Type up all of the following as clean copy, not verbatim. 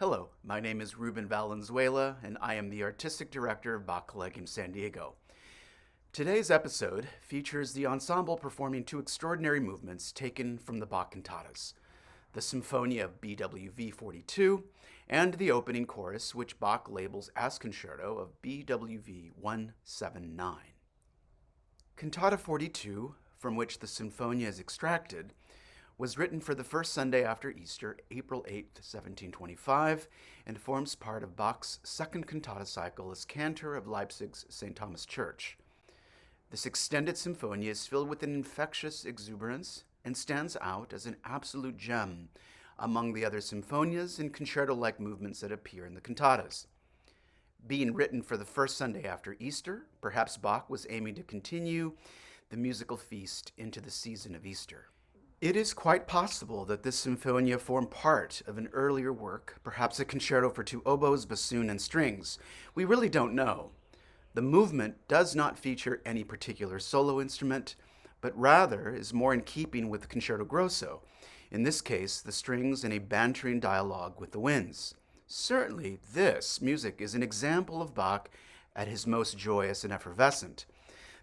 Hello, my name is Ruben Valenzuela, and I am the Artistic Director of Bach Collegium San Diego. Today's episode features the ensemble performing two extraordinary movements taken from the Bach cantatas, the Sinfonia of BWV 42 and the opening chorus, which Bach labels as concerto of BWV 179. Cantata 42, from which the Sinfonia is extracted, was written for the first Sunday after Easter, April 8, 1725, and forms part of Bach's second cantata cycle as cantor of Leipzig's St. Thomas Church. This extended Sinfonia is filled with an infectious exuberance and stands out as an absolute gem among the other sinfonias and concerto-like movements that appear in the cantatas. Being written for the first Sunday after Easter, perhaps Bach was aiming to continue the musical feast into the season of Easter. It is quite possible that this Sinfonia formed part of an earlier work, perhaps a concerto for two oboes, bassoon, and strings. We really don't know. The movement does not feature any particular solo instrument, but rather is more in keeping with the concerto grosso, in this case, the strings in a bantering dialogue with the winds. Certainly, this music is an example of Bach at his most joyous and effervescent.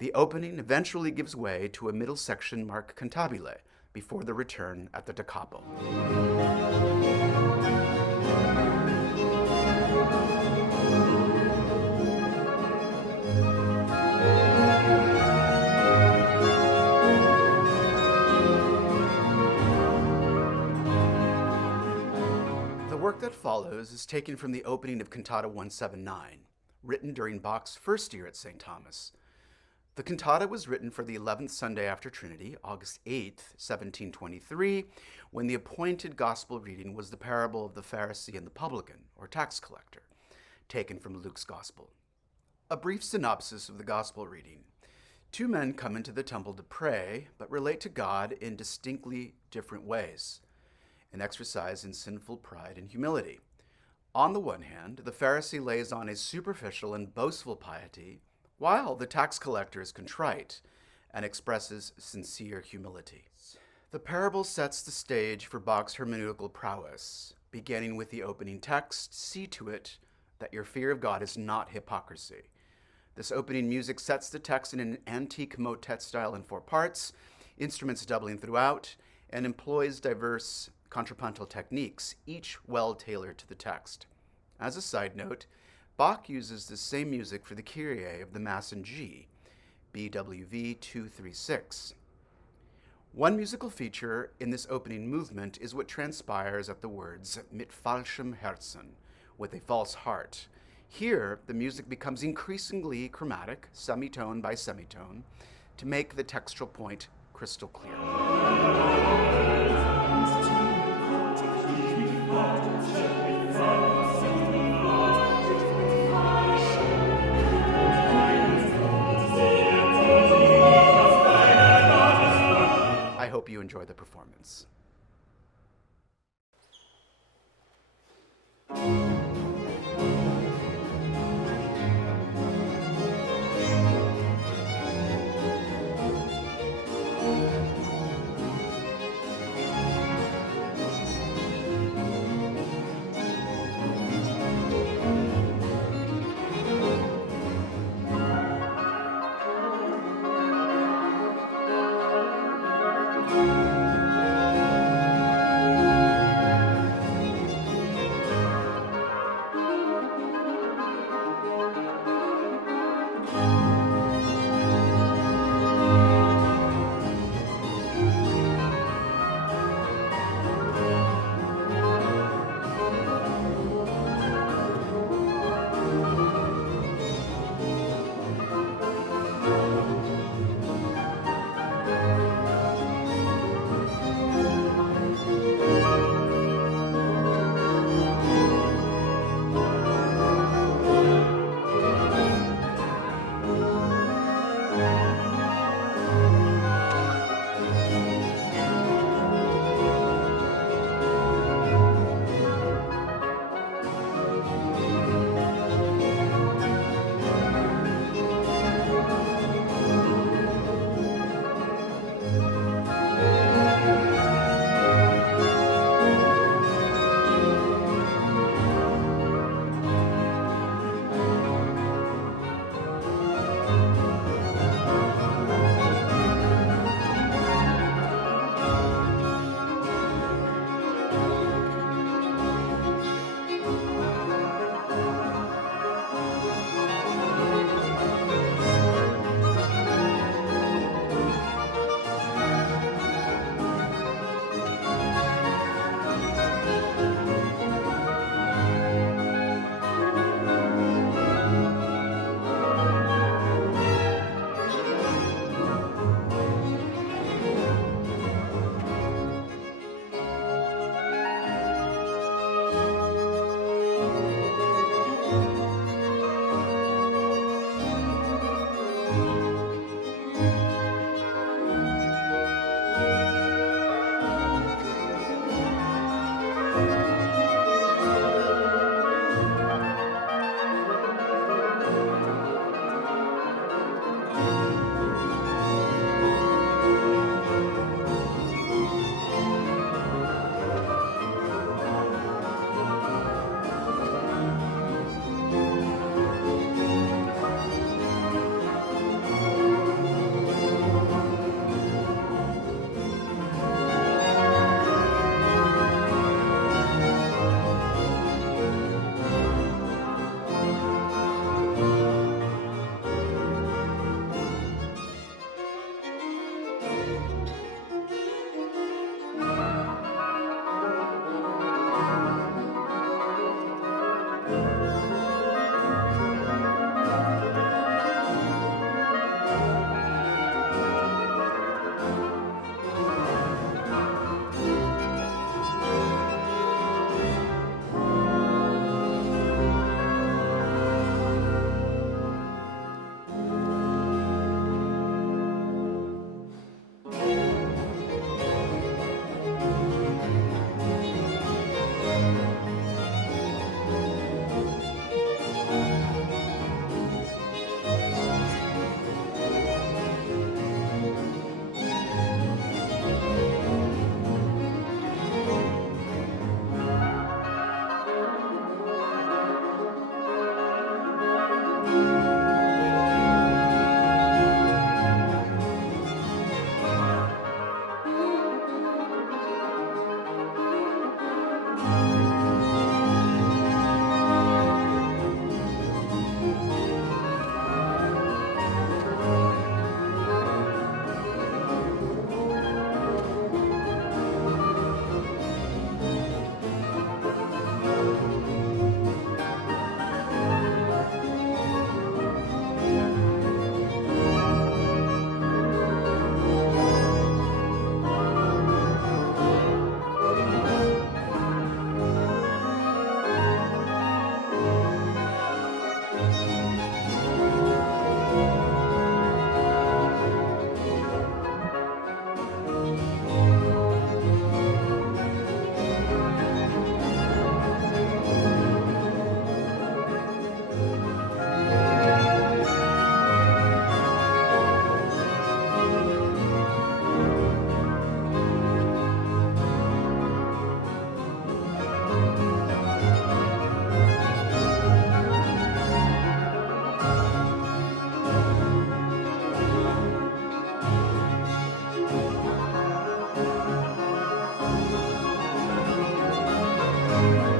The opening eventually gives way to a middle section marked cantabile, before the return at the da capo. The work that follows is taken from the opening of Cantata 179, written during Bach's first year at St. Thomas. The cantata was written for the 11th Sunday after Trinity, August 8, 1723, when the appointed gospel reading was the parable of the Pharisee and the publican, or tax collector, taken from Luke's gospel. A brief synopsis of the gospel reading. Two men come into the temple to pray, but relate to God in distinctly different ways, an exercise in sinful pride and humility. On the one hand, the Pharisee lays on a superficial and boastful piety, while the tax collector is contrite and expresses sincere humility. The parable sets the stage for Bach's hermeneutical prowess. Beginning with the opening text, see to it that your fear of God is not hypocrisy. This opening music sets the text in an antique motet style in 4 parts, instruments doubling throughout, and employs diverse contrapuntal techniques, each well tailored to the text. As a side note, Bach uses the same music for the Kyrie of the Mass in G, BWV 236. One musical feature in this opening movement is what transpires at the words mit falschem Herzen, with a false heart. Here, the music becomes increasingly chromatic, semitone by semitone, to make the textual point crystal clear. I hope you enjoy the performance. Bye.